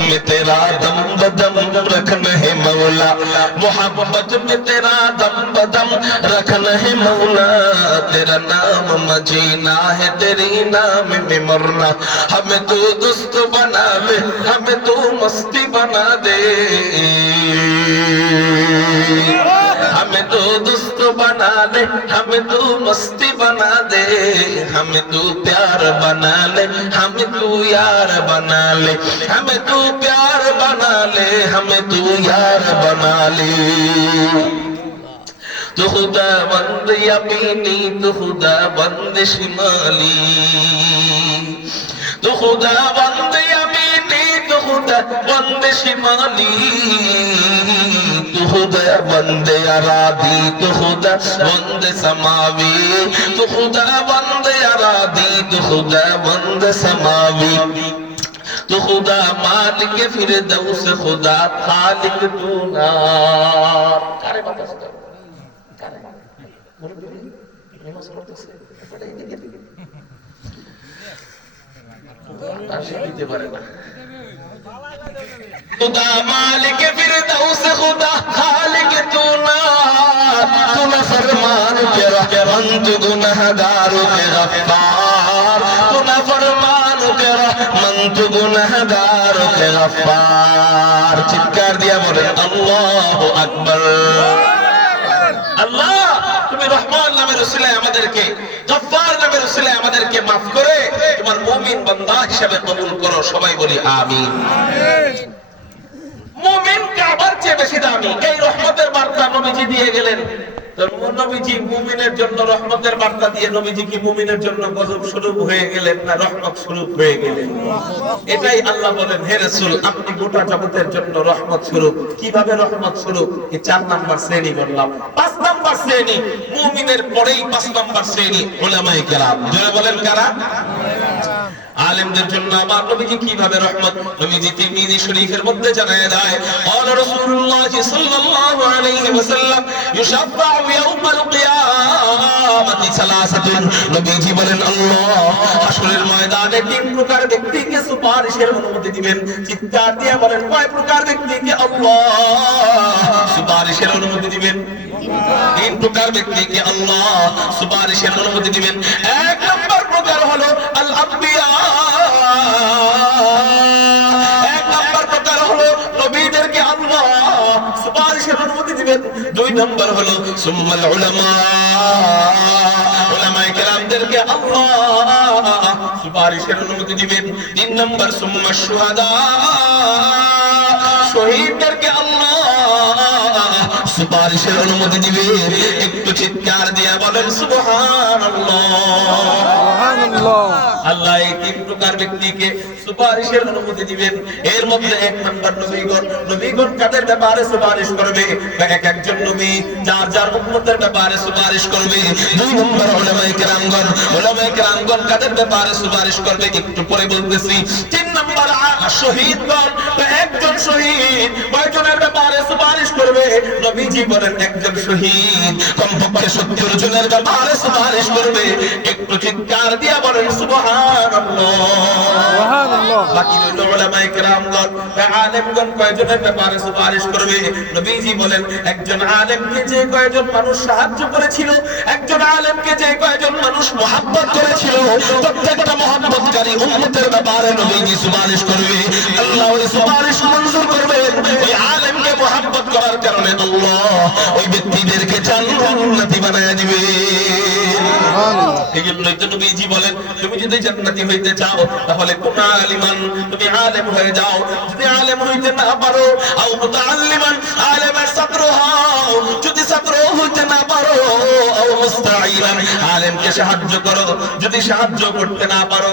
में तेरा दम बदम रखना है मौला, मोहब्बत में तेरा दम बदम रखना है मौला, तेरा नाम मजीना है, तेरी नाम में मरना, हमें तू दोस्त बना दे, हमें तू मस्ती बना दे, हमें तू दोस्त बना ले, हमें तू मस्ती बना दे, हमें तू प्यार बना ले, हमें तू यार बना ले, हमें तू प्यार बना ले, हमें तू यार बना ले। तू खुदा बंद यमीनी, तू खुदा बंद शिमाली, तू खुदा बंद यमीनी, तू खुदा बंद शिमाली, तू खुदा बंद अरादी, तू खुदा बंद समावी, तू खुदा बंद अरादी, तू खुदा बंद समावी, तू खुदा मालिक फिरदौस, खुदा खालिक तू ना। कारे बात আছে কারে বলে দিবি নামাজ পড়তেছে পড়াই দিবি আসে দিতে পারে না। खुदा मालिक फिरदौस, खुदा खालिक तू ना, तू ना फरमान के रहमान, तू गुनहगारों के गफ्फार, तू ना फरमान के रहमान, तू गुनहगारों के गफ्फार। चित्कार दिया बोले अल्लाहु अकबर। আল্লাহ তুমি রহমান নামের উসিলায় আমাদেরকে, গফফার নামের উসিলায় আমাদেরকে maaf করে তোমার মুমিন বান্দা হিসেবে কবুল করো। সবাই বলি আমিন। মুমিন কাবার চেয়ে বেশি দামি, এই রহমতের বার্তা নবীজি দিয়ে গেলেন। তো নবীজি মুমিনের জন্য রহমতের বার্তা দিয়ে নবীজি কি মুমিনের জন্য গজব স্বরূপ হয়ে গেলেন না রহমত স্বরূপ হয়ে গেলেন? এটাই আল্লাহ বলেন, হে রাসূল আপনি গোটা জগতের জন্য রহমত স্বরূপ। কিভাবে রহমত স্বরূপ? এই 4 নাম্বার শ্রেণী বললাম। 5 নাম্বার শ্রেণী, মুমিনের পরেই 5 নাম্বার শ্রেণী উলামায়ে কেরাম। যারা বলেন কারা? আলেমদের জন্য আমার নবীজি কিভাবে রহমত। নবীজি তিরমিজি শরীফের মধ্যে জানায় দেয়, ক্বালা রাসূলুল্লাহ সাল্লাল্লাহু আলাইহি ওয়াসাল্লাম ইউশাফাউ ইয়াউমাল কিয়ামাতি সালাসাতুন। নবীজি বলেন আল্লাহ হাশরের ময়দানে 3 প্রকার ব্যক্তিকে সুপারিশের অনুমতি দিবেন। চিৎকার দিয়ে বলেন কয় প্রকার ব্যক্তিকে আল্লাহ সুপারিশের অনুমতি দিবেন? 3 প্রকার ব্যক্তিকে আল্লাহ সুপারিশের অনুমতি দিবেন। 1 নম্বর প্রকার হলো আল আম্বিয়া, 1 নম্বর প্রকার হলো নবীদেরকে আল্লাহ সুপারিশের অনুমতি দিবেন। 2 নম্বর হলো সুম্মাল উলামা, উলামায়ে কেরামদেরকে আল্লাহ সুপারিশের অনুমতি দিবেন। 3 নম্বর সুম্মা শুহাদা, শহীদদেরকে আল্লাহ সুপারিশের অনুমতি দিবেন। একটু চিৎকার দিয়ে বলেন সুবহানাল্লাহ। আল্লাহ এই 3 প্রকার ব্যক্তিকে সুপারিশের অনুমতি দিবেন। এর মধ্যে 1 নম্বর নবীগণ। নবীগণ কাদের ব্যাপারে সুপারিশ করবে? এক একজন নবী যার যার উম্মতের ব্যাপারে সুপারিশ করবে। 2 নম্বর উলামায়ে কেরামগণ, উলামায়ে কেরামগণ কাদের ব্যাপারে সুপারিশ করবে একটু পরে বলতেছি। 3 নম্বর শহীদগণ, একজন শহীদ কয়জনের ব্যাপারে সুপারিশ করবে? নবীজি বলেন একজন শহীদ কমপক্ষে 70 জনের ব্যাপারে সুপারিশ করবে। একটু চিৎকার দিয়ে বলেন সুবহানাল্লাহ। সুবহানাল্লাহ। বাকি হলো উলামায়ে কেরামগণ, আলেমগণ কয়জনের ব্যাপারে সুপারিশ করবে? নবীজি বলেন একজন আলেমকে যে কয়জন মানুষ সাহায্য করেছিল, একজন আলেমকে যে কয়জন মানুষ মহব্বত করেছিল, প্রত্যেকটা মহব্বতকারী উম্মতের ব্যাপারে নবীজি সুপারিশ করবে। আল্লাহ ওই সুপারিশ মঞ্জুর করবেন। ওই আলেমকে মহব্বত করার কারণে আল্লাহ ওই ব্যক্তিদেরকে জান্নাতি বানায় দিবে। এইজন্যই তো নবীজি বলেন তুমি যদি জান্নাতি হইতে চাও তাহলে কুন আলিমান, তুমি আলেম হয়ে যাও। যদি আলেম হইতে না পারো আও মুতাআল্লিমান, আলেমের ছাত্র হও। যদি ছাত্র হইতে না পারো আও মুস্তাঈনান, আলেমকে সাহায্য করো। যদি সাহায্য করতে না পারো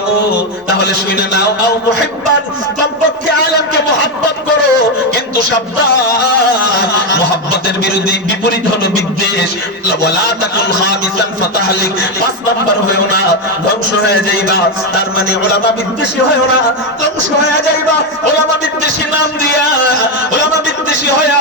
তাহলে শুনে নাও আও মুহিব্বান, কমপক্ষে আলেমকে মহব্বত করো। কিন্তু সাবধান, মহব্বতের বিপরীত হলো বিদ্বেষ। ওয়ালা তাকুন খামিসান ফাতাহলিক, 5 নাম্বার হয়ো না, ধ্বংস হয়ে যাইবা। তার মানে উলামা বিদ্বেষী হয়ো না, ধ্বংস হয়ে যাইবা। উলামা বিদ্বেষী নাম দিয়া, উলামা বিদ্বেষী হয়া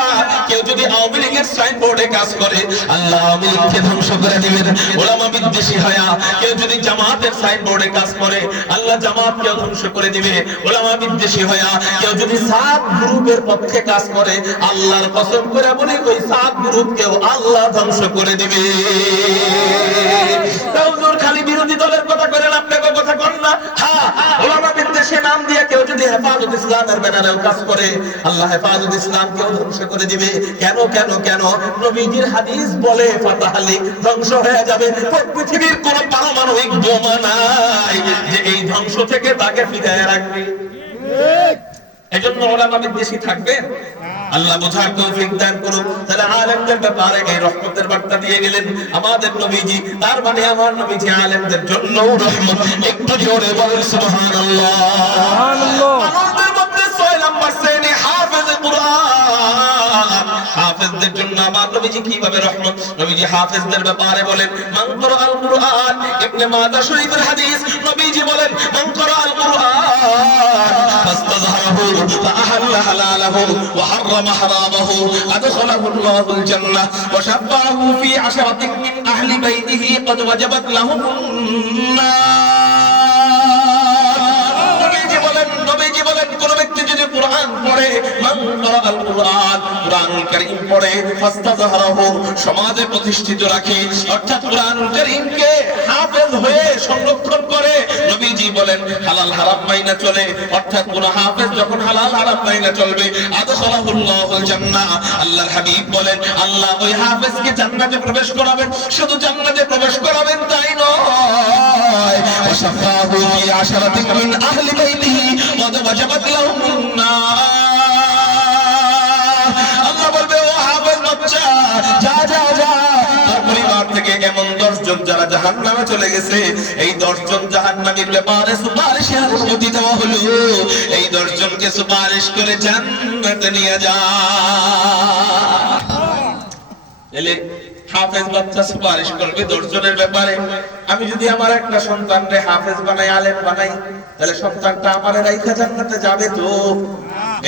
কেউ যদি আওয়ামী লীগের নবীজির সাইনবোর্ডে কাজ করে আল্লাহ আওয়ামী লীগকে ধ্বংস করে দিবেন। উলামা বিদ্বেষী হয়া কেউ যদি জামাতের সাইনবোর্ডে কাজ করে আল্লাহ জামাতকে ধ্বংস করে দিবে। উলামা বিদ্বেষী হয়া কেউ যদি সাত গ্রুপের পক্ষে কাজ করে আল্লাহর কসম করে বলি ওই সাত গ্রুপকেও আল্লাহ ধ্বংস করে দিবে। হুজুর খালি বিরোধী দলের কথা করেন, আপনাকে কথা করেন না। হ্যাঁ, উলামা বিদ্বেষী নাম দিয়ে কেউ যদি হেফাজত ইসলামের ব্যানারেও কাজ করে আল্লাহ হেফাজত ইসলামকেও ধ্বংস করে দিবে। কেন কেন কেন? নবীজির হাদিস বলে ফাতাহালি ধ্বংস হয়ে যাবে। পৃথিবীর কোন পারমাণবিক বোমা নাই যে এই ধ্বংস থেকে তাকে ফিরিয়ে রাখবে। এজন্য উলামা বিদ্বেষী থাকবে। আল্লাহ বোঝার তৌফিক দান করুন। তাহলে আলেমদের ব্যাপারে এই রহমতের বার্তা দিয়ে গেলেন আমাদের নবীজি। তার মানে আমার নবীজি আলেমদের জন্য রহমত। একটু জোরে বলুন সুবহানাল্লাহ। আমাদের মধ্যে 6 নাম্বার শ্রেণী হাফেজে কুরআন। হাফেজদের জন্য আমার নবীজি কিভাবে রহমত? নবীজি হাফেজদের ব্যাপারে বলেন মান কুরআন কুরআন। ইবনে মাজাহ শরীফের হাদিস নবীজি বলেন মান কুরআন কুরআন ফাস্তাযহারাহু ফাআহাল্লা হালালাহু ওয়া হাররামা হারামাহু আদখালাহু আল্লাহুল জান্নাহ ওয়া শাফাআহু ফি আশরাতিন মিন আহলি বাইতিহি ক্বাদ ওয়াজাবাত লাহুমুন নার। নবীজি বলেন কোন ব্যক্তি যদি কুরআন পড়ে মান কুরআন কুরআন কুরআনুল কারীম পড়ে ফাস্তাযহারাহু সমাজে প্রতিষ্ঠিত রাখে, অর্থাৎ কুরআনুল কারীমকে হাফেজ হয়ে সংরক্ষণ করে। নবীজি বলেন হালাল হারাম মাইনা চলে, অর্থাৎ কোন হাফেজ যখন হালাল হারাম মাইনা চলবে আদখালাহুল্লাহুল জান্নাহ। আল্লাহর হাবিব বলেন আল্লাহ ওই হাফেজকে জান্নাতে প্রবেশ করাবেন। শুধু জান্নাতে প্রবেশ করাবেন তাই নয়, ওয়া শাফাআহু ফি আশরাতিন মিন আহলি বাইতিহি ওয়া ওয়াজাবাত লাহুমুন নার। আল্লাহ বলবে ও হাফেজ বাচ্চা যা যা যা, তোর পরিবার থেকে এমন 10 জন যারা জাহান্নামে চলে গেছে এই 10 জন জাহান্নামীর ব্যাপারে সুপারিশের অনুমতি দেওয়া হলো। এই 10 জনকে সুপারিশ করে জান্নাতে নিয়ে যা। এলে হাফেজ বাচ্চা সুপারিশ করবে 10 জনের ব্যাপারে। আমি যদি আমার একটা সন্তানকে হাফেজ বানাই আলেম বানাই তাহলে সন্তানটা আমারে রাইখা জান্নাতে যাবে তো?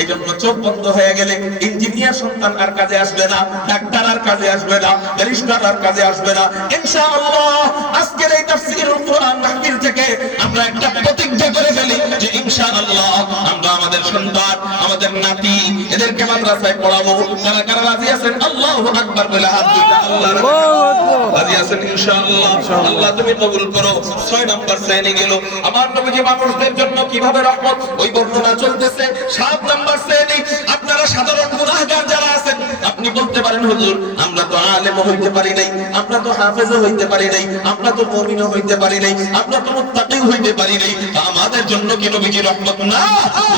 এই জন্য চোখ বন্ধ হয়ে গেলে ইঞ্জিনিয়ার সন্তান আর কাজে আসবে না, ডাক্তার আর কাজে আসবে না, ব্যারিস্টার আর কাজে আসবে না। ইনশাআল্লাহ আজকের এই তাফসীরুল কুরআন মাহফিল থেকে আমরা একটা প্রতিজ্ঞা করে ফেলি যে ইনশাআল্লাহ আমরা আমাদের সন্তান আমাদের নাতি এদেরকে মাদ্রাসায় পড়াবো। কারা কারা রাজি আছেন আল্লাহু আকবার বলে হাত দুইটা আল্লাহর রাজি আছেন ইনশাআল্লাহ? আল্লাহ তুমি কবুল করো। 6 নাম্বার শ্রেণী গেল আমার নবীজি মানুষদের জন্য কিভাবে রহমত ওই বর্ণনা চলতেছে। 7 নাম্বার শ্রেণী আপনারা সাধারণ গুনাহগার যারা আছেন, আপনি বলতে পারেন হুজুর আমরা তো আলেম হইতে পারি নাই, আমরা তো হাফেজও হইতে পারি নাই, আমরা তো মুমিনও হইতে পারি নাই, আমরা তো মুত্তাকিও হইতে পারি নাই, আমাদের জন্য কি নবীজি রহমত না?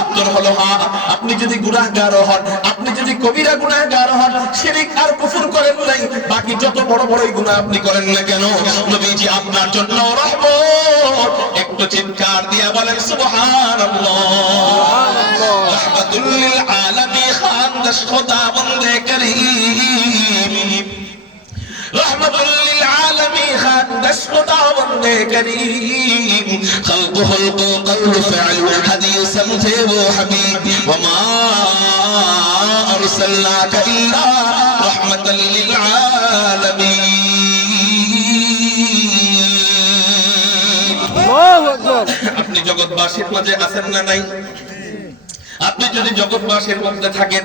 উত্তর হলো হ্যাঁ। আপনি যদি গুনাহগার হন, আপনি যদি কবিরা গুনাহগার হন, শিরক আর কুফর করেন নাই, বাকি যত বড় বড় গুনাহ আপনি করেন না কেন নবীজি আপনার জন্য রহমত। একটু চিৎকার দিয়া বলেন সুবহানাল্লাহ। রহমাতুল লিল আলামিন খানদাশ খোদা বন্দে করিম, রহমাতুল লিল আলামিন খানদাশ খোদা বন্দে করিম, খালকু খালকু কওলু ফি'ল হাদিস সমঝে वो हबीब वमा अरसलनाका इल्ला रहमतल लिल आलामीन। আপনি জগৎবাসীর মাঝে আছেন না নাই? আপনি যদি জগৎবাসীর মধ্যে থাকেন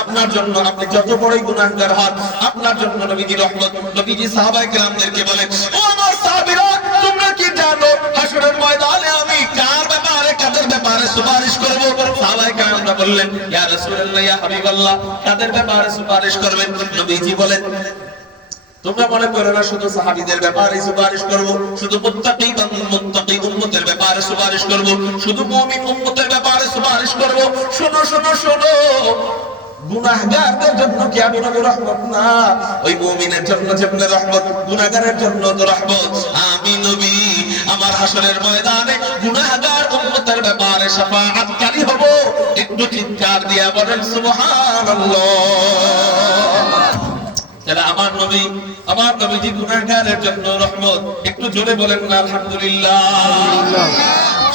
আপনার জন্য আপনি যত বড়ই গুনাহগার হন আপনার জন্য নবীজি রহমত। নবীজি সাহাবায়ে কেরামদেরকে বলেন ও আমার সাহাবীরা তোমরা কি জানো হাশরের ময়দানে আমি কার ব্যাপারে কাদের ব্যাপারে সুপারিশ করব? সাহাবায়ে কেরামরা বললেন ইয়া রাসূলুল্লাহ ইয়া হাবিবাল্লাহ কাদের ব্যাপারে সুপারিশ করবেন? নবীজি বলেন তোমরা মনে করো না শুধু সাহাবীদের ব্যাপারে সুপারিশ করব, শুধু মুত্তাকি উম্মতের ব্যাপারে সুপারিশ করব, শুধু মুমিন উম্মতের ব্যাপারে সুপারিশ করব। শোনো শোনো শোনো, গুনাহগারদের জন্য কি আমি নবী রহমত না? ওই মুমিনের জন্য যেমন রহমত গুনাহগারের জন্য তো রহমত। আমি নবী আমার হাশরের ময়দানে গুনাহগার উম্মতের ব্যাপারে শাফাআতকারী হব। একটু চিৎকার দিয়া বলেন সুবহানাল্লাহ। যারা আমার নবীজি গুনাহগারের জন্য রহমত। একটু জোরে বলেন না আলহামদুলিল্লাহ।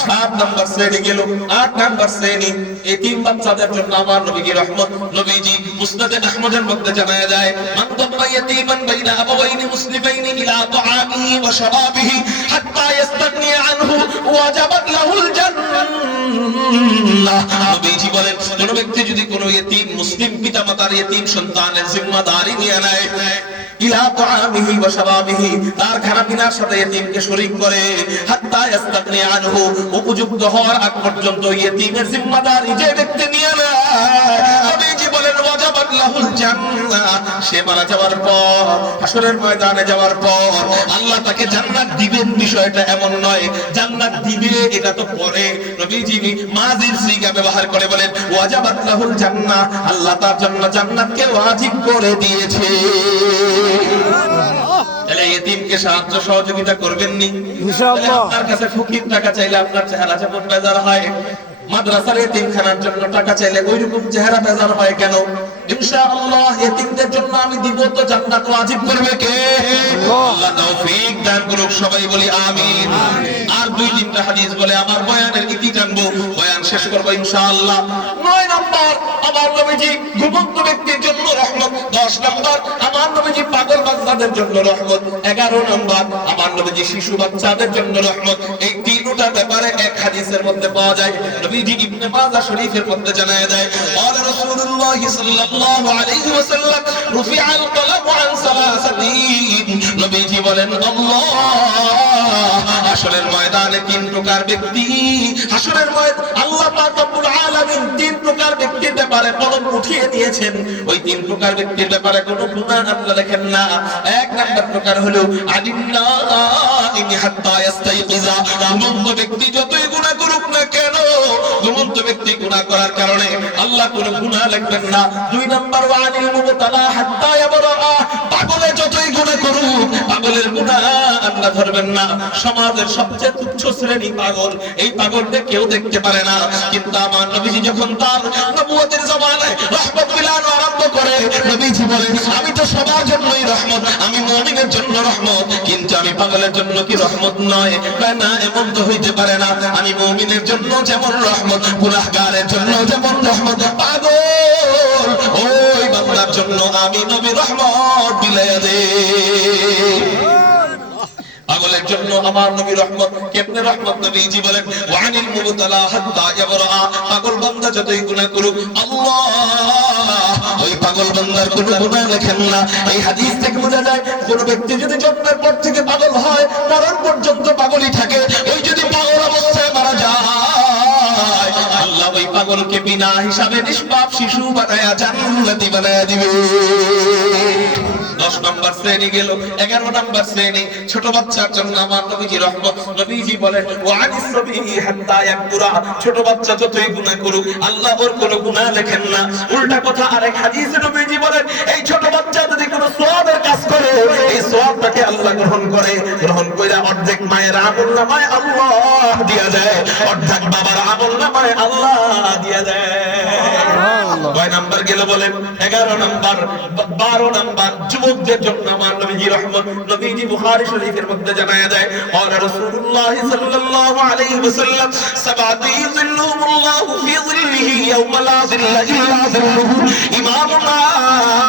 7 নাম্বার শ্রেণী গেল। 8 নাম্বার শ্রেণী এতিম বাচ্চাদের জন্য আমার নবী কি রহমত। নবীজি মুসনাদে আহমদের মধ্যে জানায়া যায়, মান দাম্মা ইয়াতীমান বাইনা আবাওয়াইনি মুসলিমাইনি ইলা তাআমিহি ওয়া শারাবিহি হাত্তা ইস্তাগনি আনহু ওয়াজাবাত লাহুল জান্নাহ। নবীজি বলেন, কোন ব্যক্তি যদি কোন ইতিম মুসলিম পিতামাতার ইতিম সন্তানের জিম্মাদারি নিয়ে নেয়, ইলা তাআমিহি ওয়া শারাবিহি, তার খানা পিনার সাথে ইতিমকে শরীক করে, হাত্তা ইস্তাগনি আনহু, উপযুক্ত হওয়ার আগ পর্যন্ত ইতিমের জিম্মাদারি যে ব্যক্তি নিয়ে নেয়, নবীজি বলেন ওয়াজাবাত লাহুল জান্নাহ, সে মারা যাওয়ার পর, হাসরের ময়দানে যাওয়ার পর আল্লাহ তাকে জান্নাত দিবেন বিষয়টা এমন নয়, জান্নাত দিবে এটা তো পরে। নবীজি মাজির সিগা ব্যবহার করে বলেন ওয়াজাবাত লাহুল জান্নাহ, আল্লাহ তার জন্য জান্নাতকে ওয়াজিব করে দিয়েছে। তাহলে এতিমকে সাহায্য সহযোগিতা করবেন নি? ইনশাআল্লাহ। আপনার কাছে ফকির টাকা চাইলে আপনার চেহারা যেমন বেজার হয়, মাদ্রাসার এতিমখানার জন্য টাকা চাইলে ওইরকম চেহারা বেজার হয় কেন? ইনশাআল্লাহ এতিমদের জন্য আমি দিব তো জান্নাত ওয়াজিব করবে কে? আল্লাহ তৌফিক দান করুক, সবাই বলি আমিন। আর 2-3টা হাদিস বলে আমার বয়ানের ইতি টানবো, বয়ান শেষ করব ইনশাআল্লাহ। 9 নাম্বার আমার নবীজি ঘুমন্ত ব্যক্তির জন্য রহমত। 10 নাম্বার আমার নবীজি পাগল বাচ্চাদের জন্য রহমত। 11 নাম্বার আমার নবীজি শিশু বাচ্চাদের জন্য রহমত। এই তিনটা ব্যাপারে এক হাদিসের মধ্যে পাওয়া যায়। নবীজি ইবনে মাজাহ শরীফের মধ্যে জানায়া যায়, ক্বালা রাসূলুল্লাহ সাল্লাল্লাহু আলাইহি ওয়াসাল্লাম রুফিআল কলামু আন সালাসাতিন। নবীজি বলেন আল্লাহ হাসরের ময়দানে 3 প্রকার ব্যক্তি, হাসরের ময়দানে আল্লাহ পাক রব্বুল আলামিন 3 প্রকার ব্যক্তির ব্যাপারে কলম উঠিয়ে দিয়েছেন। ওই 3 প্রকার ব্যক্তির ব্যাপারে কোনো গুনাহ আল্লাহ লেখেন না। 1 নাম্বার প্রকার হলো আদিন্না ইনি হাত্তা ইস্তাইকিজা, ঘুমন্ত ব্যক্তি যতই গুনাহ করুক না কেন, ঘুমন্ত ব্যক্তি গুনাহ করার কারণে আল্লাহ কোনো গুনাহ লিখবেন না। 2 নাম্বার ওয়ানিল মুবতালা হাত্তা ইয়াবরা, পাগলে যতই গুনাহ করুক পাগলের গুনাহ আল্লাহ ধরবেন না। সমাজের সবচেয়ে তুচ্ছ শ্রেণী পাগল, এই পাগলকে কেউ দেখতে পারে না, কিন্তু আমার নবীজি যখন তার নবুয়তের জামানায় রহমত মিলানো আরম্ভ করে, নবীজি বলেন আমি তো সবার জন্যই রহমত, আমি মুমিনের জন্য রহমত, কিন্তু আমি পাগলের জন্য কি রহমত নয়? না, এমন তো হইতে পারে না। আমি মুমিনের জন্য যেমন রহমত, গুনাহগারের জন্য যেমন রহমত, পাগল ওই বান্দার জন্য আমি নবী রহমত বিলায়া দেই। পাগলের জন্য আমার নবী রহমত। কেমনে রহমত? নবীজি বলেন ওয়ানিল মুবতালা হাত্তা ইয়াবরা, পাগল বান্দা যতই গুনাহ করুক আল্লাহ ওই পাগল বান্দার কোনো গুনাহ লেখেন না। এই হাদিস থেকে বোঝা যায় কোন ব্যক্তি যদি জন্মের পর থেকে পাগল হয়, মরণ পর্যন্ত পাগলই থাকে, ওই যদি পাগল অবস্থায় মারা যায় আল্লাহ ওই পাগলকে বিনা হিসাবে নিষ্পাপ শিশু বানায়া জান্নাতি বানায়া দিবে। 10 নাম্বার শ্রেণী গেল। 11 নাম্বার শ্রেণী ছোট বাচ্চার জন্য আমার নবীজি রহমত। নবীজি বলেন ওয়ানিস সাবিহি হাত্তা ইয়াকবুরা, ছোট বাচ্চা যতই গুনাহ করুক আল্লাহ ওর কোনো গুনাহ লেখেন না। উল্টা কথা আরেক হাদিসে নবীজি বলেন এই ছোট বাচ্চা যদি কোনো সওয়াবের কাজ করে এই সওয়াবটাকে আল্লাহ গ্রহণ করে, গ্রহণ কইরা অর্ধেক মায়ের আমলনামায় আল্লাহ দিয়া দেয়, অর্ধেক বাবার আমলনামায় আল্লাহ দিয়া দেয়। কয় নাম্বার গেল বলেন? 11 নাম্বার। 12 নাম্বার যুবকদের জন্য আমার নবীজি রহমত। নবীজি বুখারী শরীফের মধ্যে জানায়া দেয় ক্বালা রাসূলুল্লাহ সাল্লাল্লাহু আলাইহি ওয়াসাল্লাম সাবাতু যিল্লুহুল্লাহু ফি যিল্লিহি ইয়াওমা লা যিল্লা ইল্লা যিল্লুহু, ইমামুন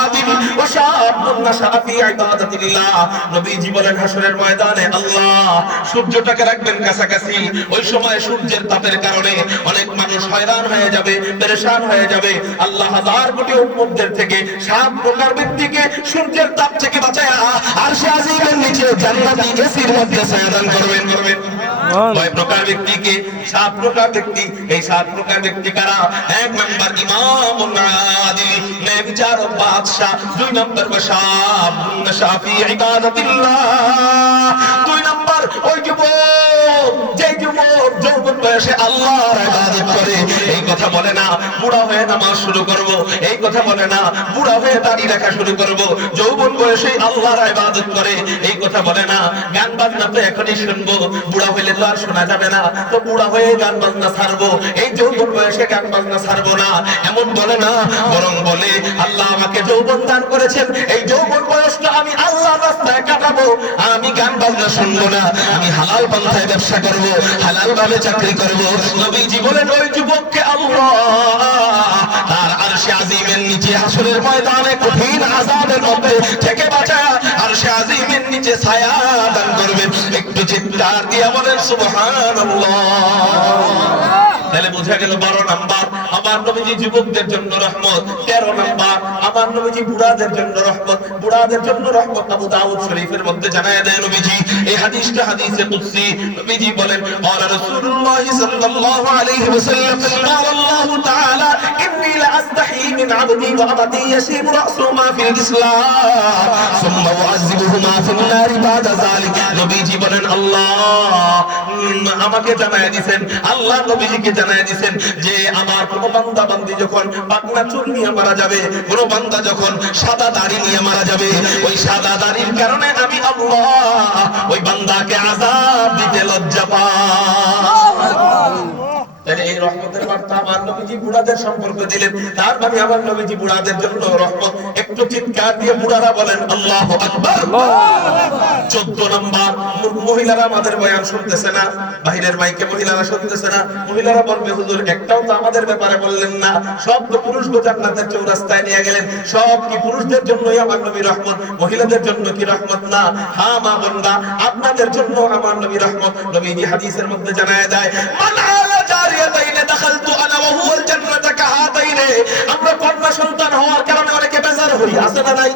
আদিল ওয়া শাআবুন নাশা ফি ইবাদাতিল্লাহ। নবীজি বলেন হাসরের ময়দানে আল্লাহ সূর্যটাকে রাখবেন কাছাকাছি, ওই সময় সূর্যের তাপের কারণে অনেক মানুষ হয়রান হয়ে যাবে, পেরেশান হয়ে যাবে। আল্লাহ হাজার কোটি উম্মতদের থেকে 7 প্রকার ব্যক্তিকে সূর্যের তাপ থেকে বাঁচায়া আরশে আজিমের নিচে জান্নাতি এসির মধ্যে ছায়াদান করবেন। 9 প্রকার ব্যক্তিকে, 7 প্রকার ব্যক্তি। এই 7 প্রকার ব্যক্তি কারা? 1 নাম্বার ইমামুন আদিল, ন্যায় বিচারক বাদশা। 2 নাম্বার ওয়াশাবুন নাশা ফি ইবাদাতিল্লাহ। 2 নাম্বার ওই যুবক, যে যুবক যৌবন বয়সে আল্লাহর ইবাদত করে, এই কথা বলে না বুড়া হয়ে নামাজ শুরু করব, এই কথা বলে না বুড়া হয়ে দাড়ি রাখা শুরু করব, যৌবন বয়সে আল্লাহর ইবাদত করে, এই কথা বলে না গান বাজনা তো এখনই শুনবো, বুড়া হইলে তো আর শোনা যাবে না, তো বুড়া হয়ে গান বাজনা ছাড়বো, এই যৌবন বয়সে গান বাজনা ছাড়বো না, এমন বলে না। বরং বলে আল্লাহ আমাকে যৌবন দান করেছেন, এই যৌবন বয়সটা আমি আল্লাহর রাস্তায় কাটাবো, আমি গান বাজনা শুনবো না, আমি হালাল পন্থায় ব্যবসা করব, হালাল ভাবে চাকরি করব। নবীজি বলেন ওই যুবককে আল্লাহ তার আরশে আজিমের নিচে হাসরের ময়দানে কঠিন আযাবের মধ্যে থেকে বাঁচায়া আরশে আজিমের নিচে ছায়া দান করবেন। একটু চিৎকার দিয়ে বলেন সুবহানাল্লাহ। তাহলে বোঝা গেল 12 নাম্বার আমার নবীজি যুবকদের জন্য রহমত, 13 নাম্বার আমার নবীজি বুড়াদের জন্য রহমত, বুড়াদের জন্য রহমত। আবু দাউদ শরীফের মধ্যে জানায় দেয় নবীজি এই হাদিসটা হাদিসে কুদসি। নবীজি বলেন ক্বালা রাসূলুল্লাহ সাল্লাল্লাহু আলাইহি ওয়াসাল্লাম ক্বালা আল্লাহু তাআলা ইন্নী লা আস্তাহি মিন আবদি ওয়া আবদি ইয়াসিবু রাসুমা ফিল ইসলাম সুম্মা উআযিবুহু মা ফিন নারি বাদা যালিক। নবীজি বলেন আল্লাহ আমাকে জানায় দিবেন, আল্লাহ নবীজিকে জানায় দিবেন যে আমার কোন বান্দা বান্দি যখন পাকনা চুল নিয়ে মারা যাবে, কোন বান্দা যখন সাদা দাড়ি নিয়ে মারা যাবে, ওই সাদা দাড়ির কারণে আমি আল্লাহ ওই বান্দাকে আযাব দিতে লজ্জা পাই। তাহলে এই রহমতের বার্তা আমার নবীজি বুড়াদের সম্পর্কে দিলেন, তার মানে আমার নবীজি বুড়াদের জন্য রহমত। একটু চিৎকার দিয়ে বুড়ারা বলেন আল্লাহু আকবার। 14 নাম্বার মহিলারা আমাদের বয়ান শুনতেছে না, বাহিরের মাইকে মহিলারা শুনতেছে না। মহিলারা বলবে হুজুর একটাও তো আমাদের ব্যাপারে বললেন না, সব তো পুরুষকে জান্নাতের চৌরাস্তায় নিয়ে গেলেন, সব কি পুরুষদের জন্যই আমার নবী রহমত, মহিলাদের জন্য কি রহমত না? হ্যাঁ মা বোনরা আপনাদের জন্য আমার নবী রহমত। নবীজি হাদিসের মধ্যে জানায় দেয় মান আলা জারিয়াতাইনে দাখালতু আনা ওয়া হুয়াল জান্নাতা কাহাতাইনে। আমরা কন্যা সন্তান হওয়ার কারণে অনেকে বেজার হই, আছে না নাই?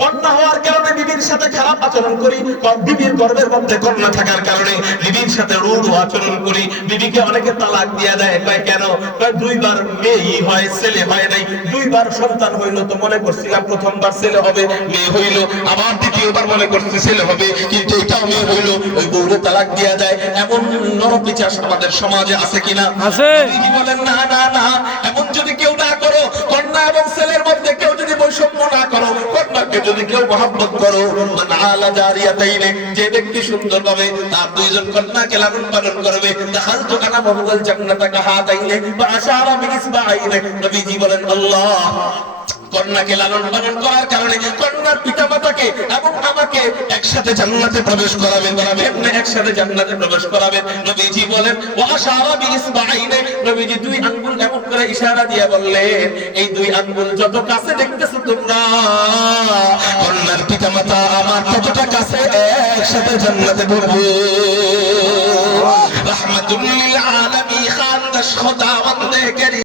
কন্যা হওয়ার কারণে বিবির সাথে খারাপ আচরণ করি, বিবির গর্ভের মধ্যে কন্যা থাকার কারণে বিবির সাথে রূঢ় আচরণ করি, বিবিকে অনেকে তালাক দিয়ে দেয়। কয় কেন? কয় 2 বার মেয়ে হয় ছেলে হয় নাই, 2 বার সন্তান হইল তো মনে করছিলাম প্রথমবার ছেলে হবে, মেয়ে হইল, আবার দ্বিতীয়বার মনে করছি ছেলে হবে, কিন্তু এটাও মেয়ে হইল, ওই বউরে তালাক দিয়ে দেয়। এমন নরপিচাস আমাদের সমাজে আছে কিনা? আছে। নবীজি বলেন না না না, এমন যদি কেউ না করো, কন্যা এবং ছেলের মধ্যে কেউ যদি বৈষম্য না করো, কন্যাকে যদি কেউ মহব্বত করো, মান আলা জারিয়াতাইনে, যে ব্যক্তি সুন্দরভাবে তার 2 জন কন্যাকে লালন পালন করবে, দাখালতু আনা ওয়া হুয়াল জান্নাতা কাহাতাইনে ওয়া আশারা বিইসবাইনে। নবীজি বলেন আল্লাহ কন্যাকে লালন পালন করার কারণে কন্যার পিতামাতাকে এবং আমাকে একসাথে জান্নাতে প্রবেশ করাবেন, এমনি একসাথে জান্নাতে প্রবেশ করাবেন। নবীজি বলেন ওয়া আশারা বিইসবাইনে, নবীজি 2 আঙ্গুল এমন করে ইশারা দিয়ে বললেন এই 2 আঙ্গুল যত কাছে দেখতেছো তোমরা কন্যার পিতামাতা আমার ততটা কাছে, একসাথে জান্নাতে ঢুকবে। রাহমাতুল লিল আলামিন খান দাশ খোদা বন্দে করি।